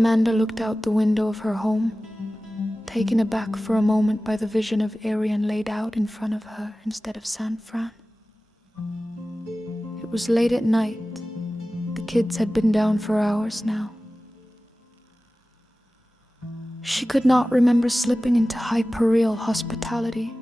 Amanda looked out the window of her home, taken aback for a moment by the vision of Arian laid out in front of her instead of San Fran. It was late at night. The kids had been down for hours now. She could not remember slipping into Hyperreal Hospitality.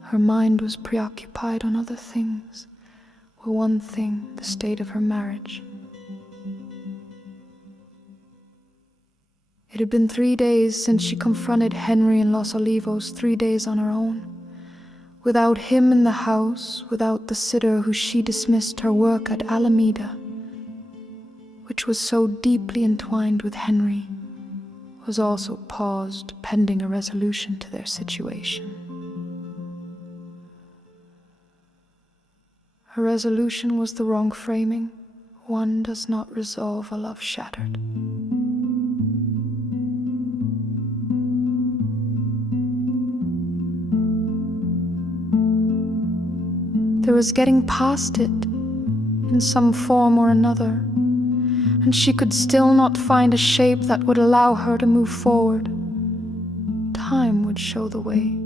Her mind was preoccupied on other things. Well, one thing, the state of her marriage. It had been 3 days since she confronted Henry in Los Olivos, 3 days on her own. Without him in the house, without the sitter who she dismissed her work at Alameda, which was so deeply entwined with Henry, was also paused pending a resolution to their situation. Her resolution was the wrong framing. One does not resolve a love shattered. There was getting past it in some form or another, and she could still not find a shape that would allow her to move forward. Time would show the way.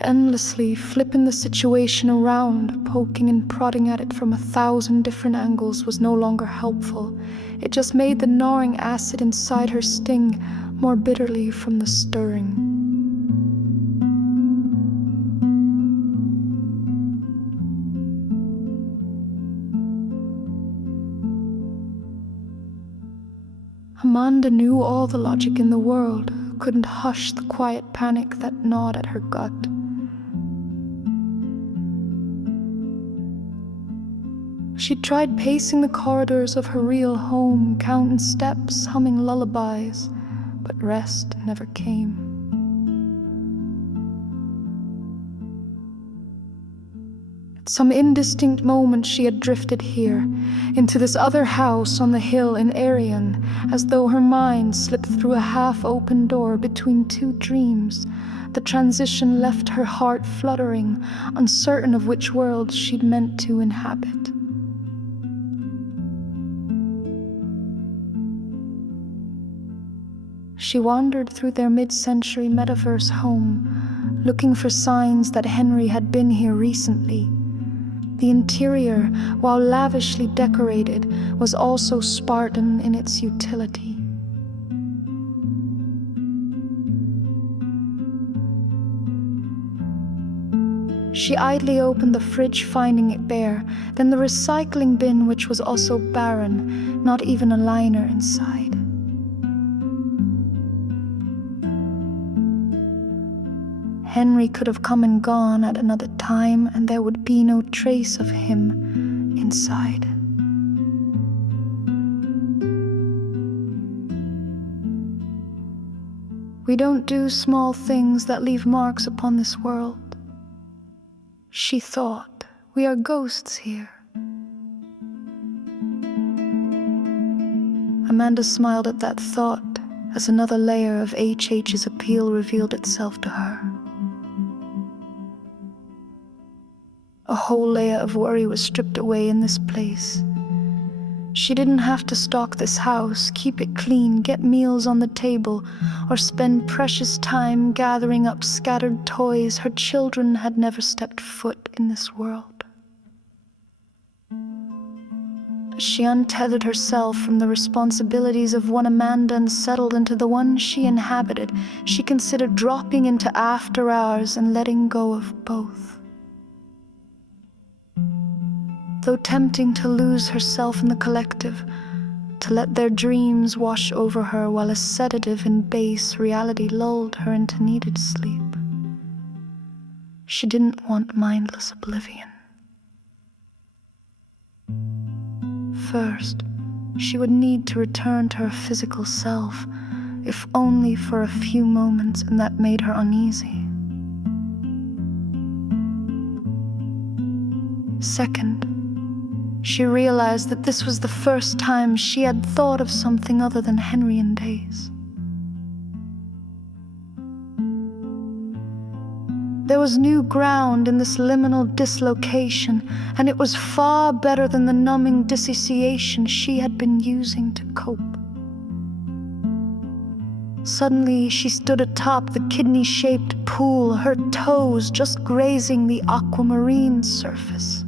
Endlessly flipping the situation around, poking and prodding at it from 1,000 different angles was no longer helpful. It just made the gnawing acid inside her sting more bitterly from the stirring. Amanda knew all the logic in the world, couldn't hush the quiet panic that gnawed at her gut. She tried pacing the corridors of her real home, counting steps, humming lullabies, but rest never came. At some indistinct moment she had drifted here, into this other house on the hill in Arian, as though her mind slipped through a half-open door between two dreams. The transition left her heart fluttering, uncertain of which world she'd meant to inhabit. She wandered through their mid-century metaverse home, looking for signs that Henry had been here recently. The interior, while lavishly decorated, was also Spartan in its utility. She idly opened the fridge, finding it bare, then the recycling bin, which was also barren, not even a liner inside. Henry could have come and gone at another time, and there would be no trace of him inside. We don't do small things that leave marks upon this world. She thought, we are ghosts here. Amanda smiled at that thought as another layer of HH's appeal revealed itself to her. A whole layer of worry was stripped away in this place. She didn't have to stock this house, keep it clean, get meals on the table, or spend precious time gathering up scattered toys. Her children had never stepped foot in this world. As she untethered herself from the responsibilities of one Amanda and settled into the one she inhabited, she considered dropping into after hours and letting go of both. Though tempting to lose herself in the collective, to let their dreams wash over her while a sedative and base reality lulled her into needed sleep. She didn't want mindless oblivion. First, she would need to return to her physical self, if only for a few moments, and that made her uneasy. Second, she realized that this was the first time she had thought of something other than Henry and days. There was new ground in this liminal dislocation, and it was far better than the numbing dissociation she had been using to cope. Suddenly, she stood atop the kidney-shaped pool, her toes just grazing the aquamarine surface.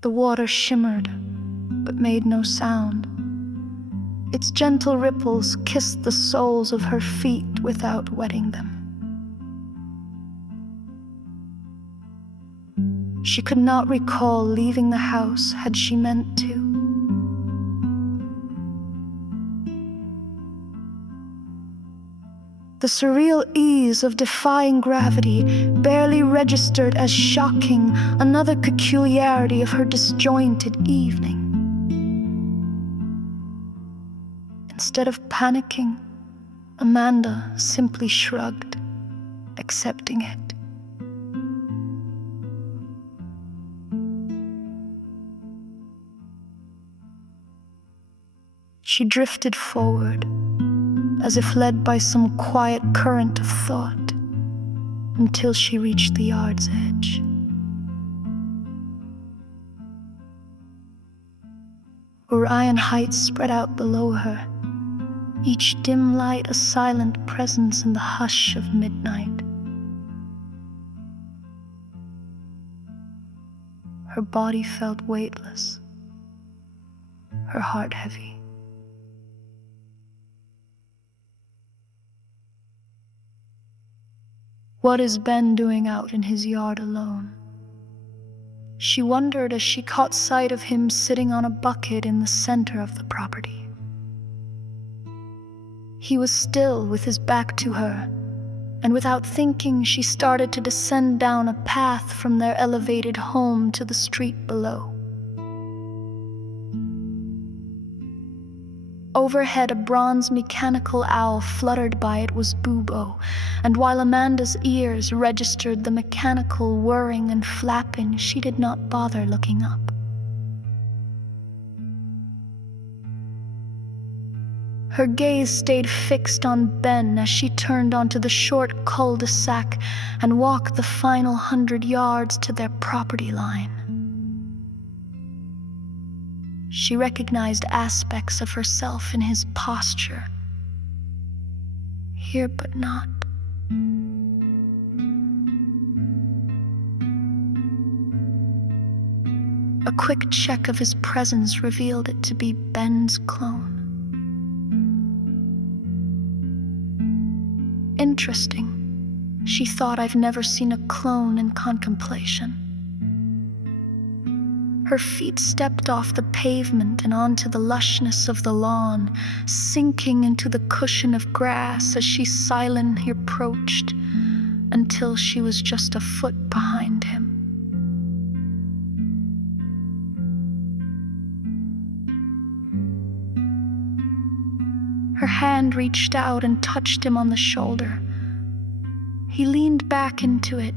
The water shimmered, but made no sound. Its gentle ripples kissed the soles of her feet without wetting them. She could not recall leaving the house had she meant to. The surreal ease of defying gravity barely registered as shocking, another peculiarity of her disjointed evening. Instead of panicking, Amanda simply shrugged, accepting it. She drifted forward, as if led by some quiet current of thought, until she reached the yard's edge. Orion Heights spread out below her, each dim light a silent presence in the hush of midnight. Her body felt weightless, her heart heavy. What is Ben doing out in his yard alone? She wondered as she caught sight of him sitting on a bucket in the center of the property. He was still with his back to her, and without thinking, she started to descend down a path from their elevated home to the street below. Overhead, a bronze mechanical owl fluttered by. It was Bubo, and while Amanda's ears registered the mechanical whirring and flapping, she did not bother looking up. Her gaze stayed fixed on Ben as she turned onto the short cul-de-sac and walked the final 100 yards to their property line. She recognized aspects of herself in his posture. Here but not. A quick check of his presence revealed it to be Ben's clone. Interesting. She thought, I've never seen a clone in contemplation. Her feet stepped off the pavement and onto the lushness of the lawn, sinking into the cushion of grass as she silently approached, until she was just a foot behind him. Her hand reached out and touched him on the shoulder. He leaned back into it,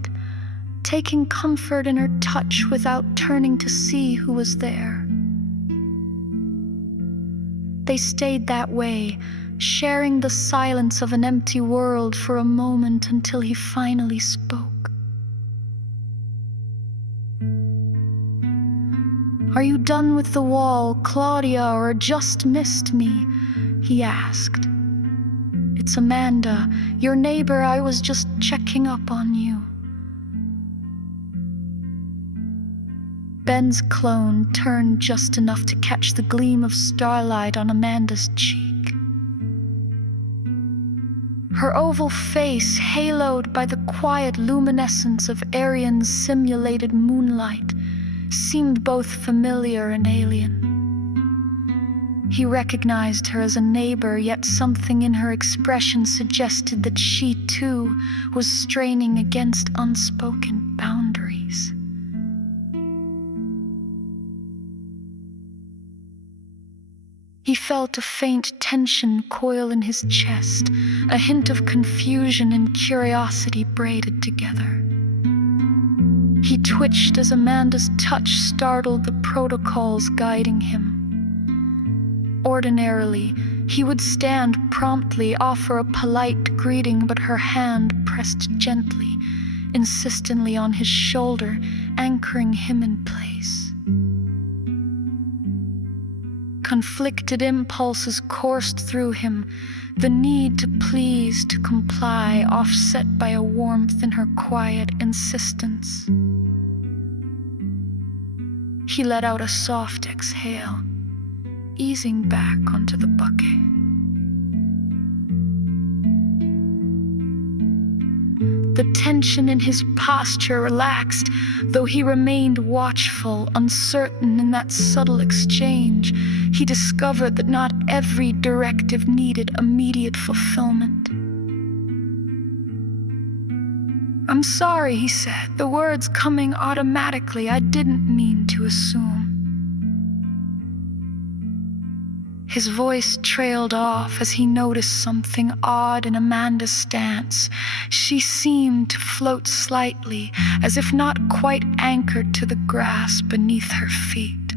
taking comfort in her touch without turning to see who was there. They stayed that way, sharing the silence of an empty world for a moment until he finally spoke. "Are you done with the wall, Claudia, or just missed me?" he asked. "It's Amanda, your neighbor. I was just checking up on you." Ben's clone turned just enough to catch the gleam of starlight on Amanda's cheek. Her oval face, haloed by the quiet luminescence of Arian's simulated moonlight, seemed both familiar and alien. He recognized her as a neighbor, yet something in her expression suggested that she, too, was straining against unspoken boundaries. He felt a faint tension coil in his chest, a hint of confusion and curiosity braided together. He twitched as Amanda's touch startled the protocols guiding him. Ordinarily, he would stand promptly, offer a polite greeting, but her hand pressed gently, insistently on his shoulder, anchoring him in place. Conflicted impulses coursed through him, the need to please, to comply, offset by a warmth in her quiet insistence. He let out a soft exhale, easing back onto the bucket. The tension in his posture relaxed, though he remained watchful, uncertain in that subtle exchange. He discovered that not every directive needed immediate fulfillment. "I'm sorry," he said, the words coming automatically. "I didn't mean to assume." His voice trailed off as he noticed something odd in Amanda's stance. She seemed to float slightly, as if not quite anchored to the grass beneath her feet.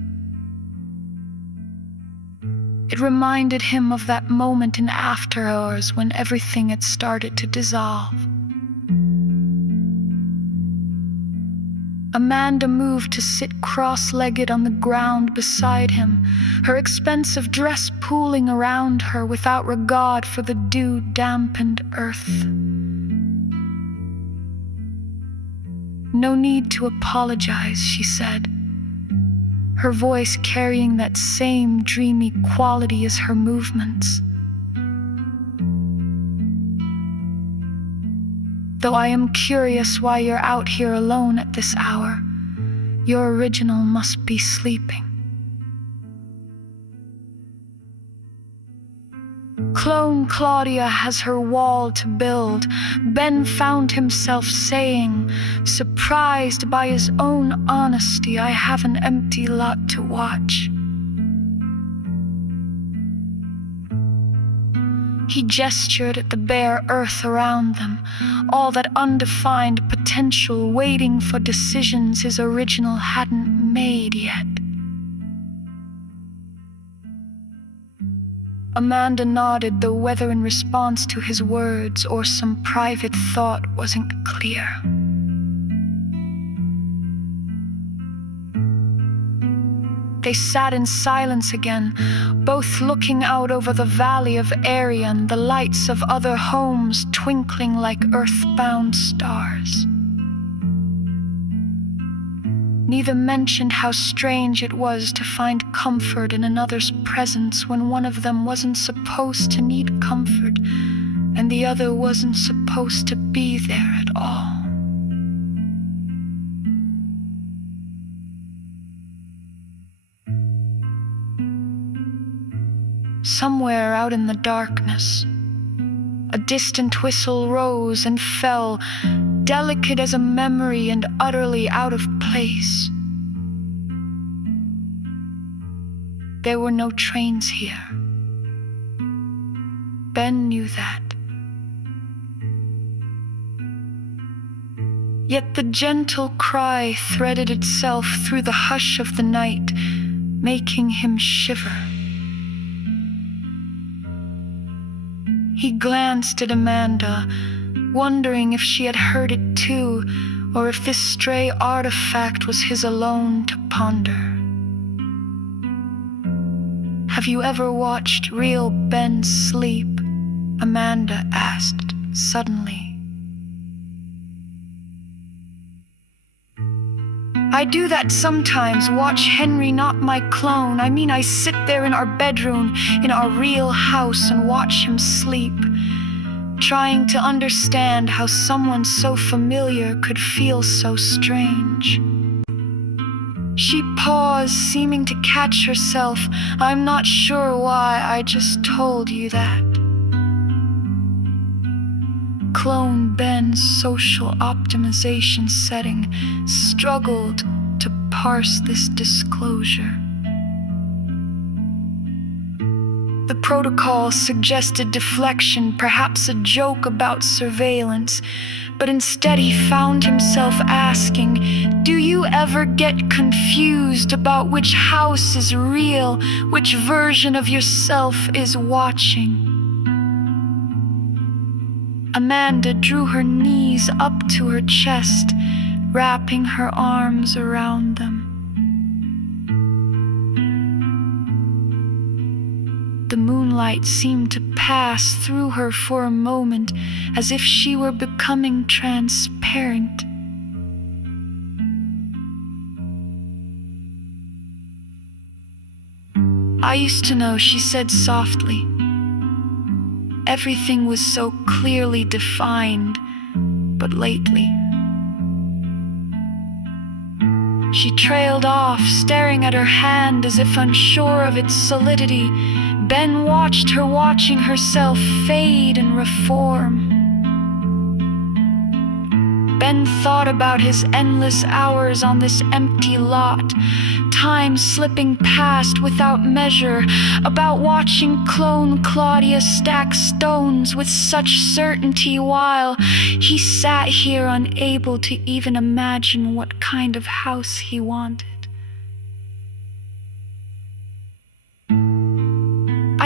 It reminded him of that moment in after hours when everything had started to dissolve. Amanda moved to sit cross-legged on the ground beside him, her expensive dress pooling around her without regard for the dew-dampened earth. "No need to apologize," she said, her voice carrying that same dreamy quality as her movements. "Though I am curious why you're out here alone at this hour. Your original must be sleeping." Clone Claudia has her wall to build, Ben found himself saying, surprised by his own honesty. "I have an empty lot to watch." He gestured at the bare earth around them, all that undefined potential waiting for decisions his original hadn't made yet. Amanda nodded, though whether in response to his words or some private thought wasn't clear. They sat in silence again, both looking out over the valley of Arion, the lights of other homes twinkling like earthbound stars. Neither mentioned how strange it was to find comfort in another's presence when one of them wasn't supposed to need comfort, and the other wasn't supposed to be there at all. Somewhere out in the darkness, a distant whistle rose and fell, delicate as a memory and utterly out of place. There were no trains here. Ben knew that. Yet the gentle cry threaded itself through the hush of the night, making him shiver. He glanced at Amanda, wondering if she had heard it too, or if this stray artifact was his alone to ponder. "Have you ever watched real Ben sleep?" Amanda asked suddenly. "I do that sometimes, watch Henry, not my clone. I mean, I sit there in our bedroom, in our real house, and watch him sleep, trying to understand how someone so familiar could feel so strange." She paused, seeming to catch herself. "I'm not sure why I just told you that." Clone Ben's social optimization setting struggled to parse this disclosure. The protocol suggested deflection, perhaps a joke about surveillance, but instead he found himself asking, "Do you ever get confused about which house is real, which version of yourself is watching?" Amanda drew her knees up to her chest, wrapping her arms around them. sunlight seemed to pass through her for a moment, as if she were becoming transparent. "I used to know," she said softly. "Everything was so clearly defined, but lately..." She trailed off, staring at her hand as if unsure of its solidity. Ben watched her, watching herself fade and reform. Ben thought about his endless hours on this empty lot, time slipping past without measure, about watching clone Claudia stack stones with such certainty while he sat here unable to even imagine what kind of house he wanted.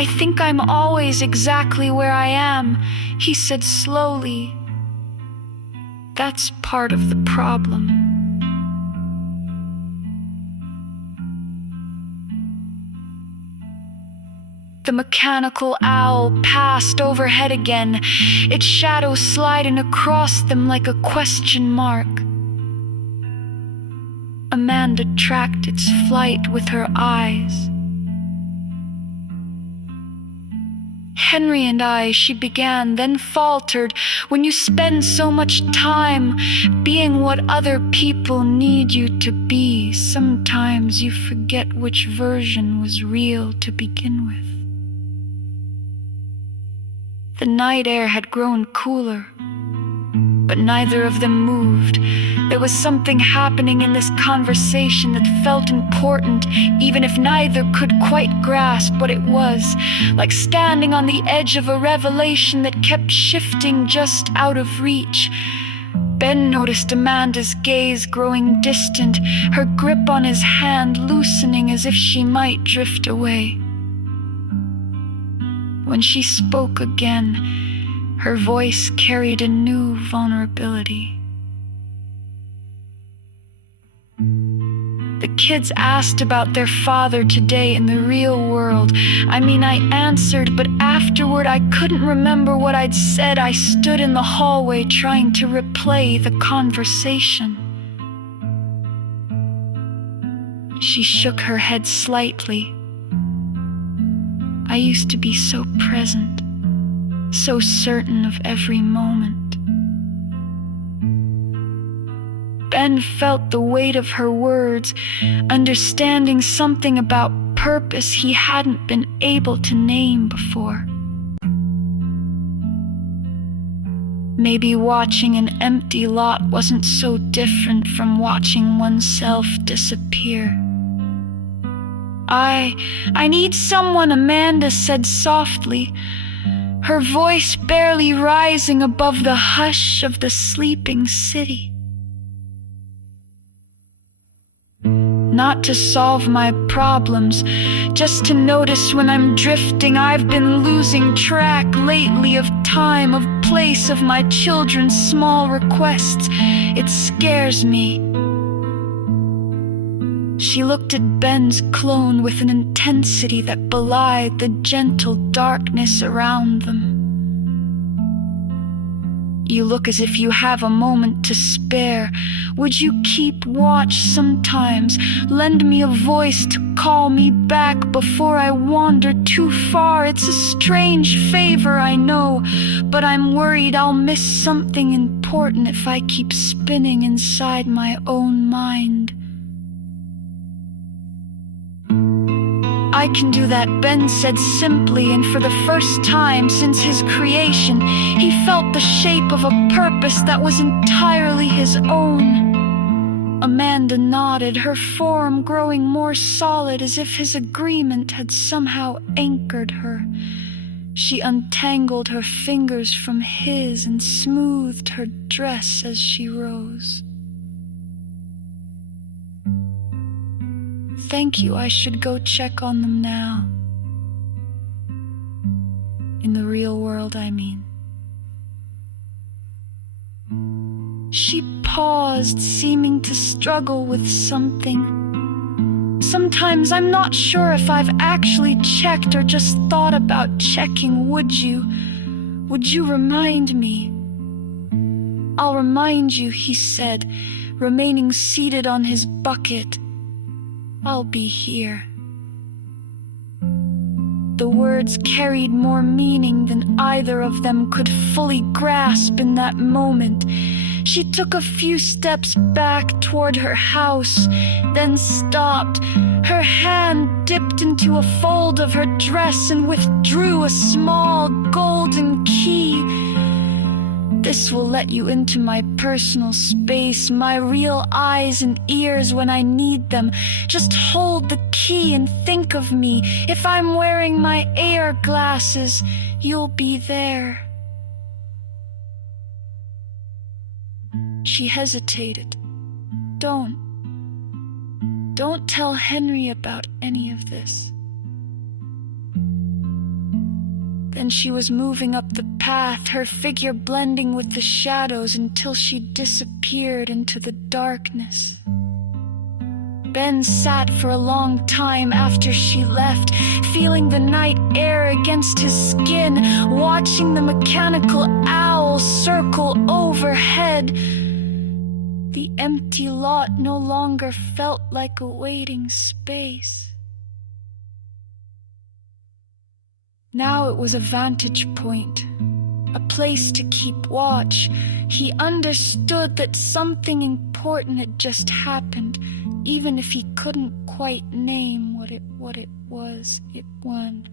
"I think I'm always exactly where I am," he said slowly. "That's part of the problem." The mechanical owl passed overhead again, its shadow sliding across them like a question mark. Amanda tracked its flight with her eyes. "Henry and I," she began, then faltered. "When you spend so much time being what other people need you to be, sometimes you forget which version was real to begin with." The night air had grown cooler, but neither of them moved. There was something happening in this conversation that felt important, even if neither could quite grasp what it was, like standing on the edge of a revelation that kept shifting just out of reach. Ben noticed Amanda's gaze growing distant, her grip on his hand loosening as if she might drift away. When she spoke again, her voice carried a new vulnerability. "The kids asked about their father today in the real world. I answered, but afterward I couldn't remember what I'd said. I stood in the hallway trying to replay the conversation." She shook her head slightly. "I used to be so present, so certain of every moment." Ben felt the weight of her words, understanding something about purpose he hadn't been able to name before. Maybe watching an empty lot wasn't so different from watching oneself disappear. I need someone," Amanda said softly, her voice barely rising above the hush of the sleeping city. "Not to solve my problems, just to notice when I'm drifting. I've been losing track lately of time, of place, of my children's small requests. It scares me." She looked at Ben's clone with an intensity that belied the gentle darkness around them. "You look as if you have a moment to spare. Would you keep watch sometimes? Lend me a voice to call me back before I wander too far. It's a strange favor, I know, but I'm worried I'll miss something important if I keep spinning inside my own mind." "I can do that," Ben said simply, and for the first time since his creation, he felt the shape of a purpose that was entirely his own. Amanda nodded, her form growing more solid as if his agreement had somehow anchored her. She untangled her fingers from his and smoothed her dress as she rose. "Thank you, I should go check on them now. In the real world, I mean." She paused, seeming to struggle with something Sometimes I'm not sure if I've actually checked or just thought about checking. Would you remind me?" "I'll remind you," he said, remaining seated on his bucket. "I'll be here." The words carried more meaning than either of them could fully grasp in that moment. She took a few steps back toward her house, then stopped. Her hand dipped into a fold of her dress and withdrew a small golden key. "This will let you into my personal space, my real eyes and ears when I need them. Just hold the key and think of me. If I'm wearing my AR glasses, you'll be there." She hesitated. Don't tell Henry about any of this." Then she was moving up the path, her figure blending with the shadows until she disappeared into the darkness. Ben sat for a long time after she left, feeling the night air against his skin, watching the mechanical owl circle overhead. The empty lot no longer felt like a waiting space. Now it was a vantage point, a place to keep watch. He understood that something important had just happened, even if he couldn't quite name what it was. It won.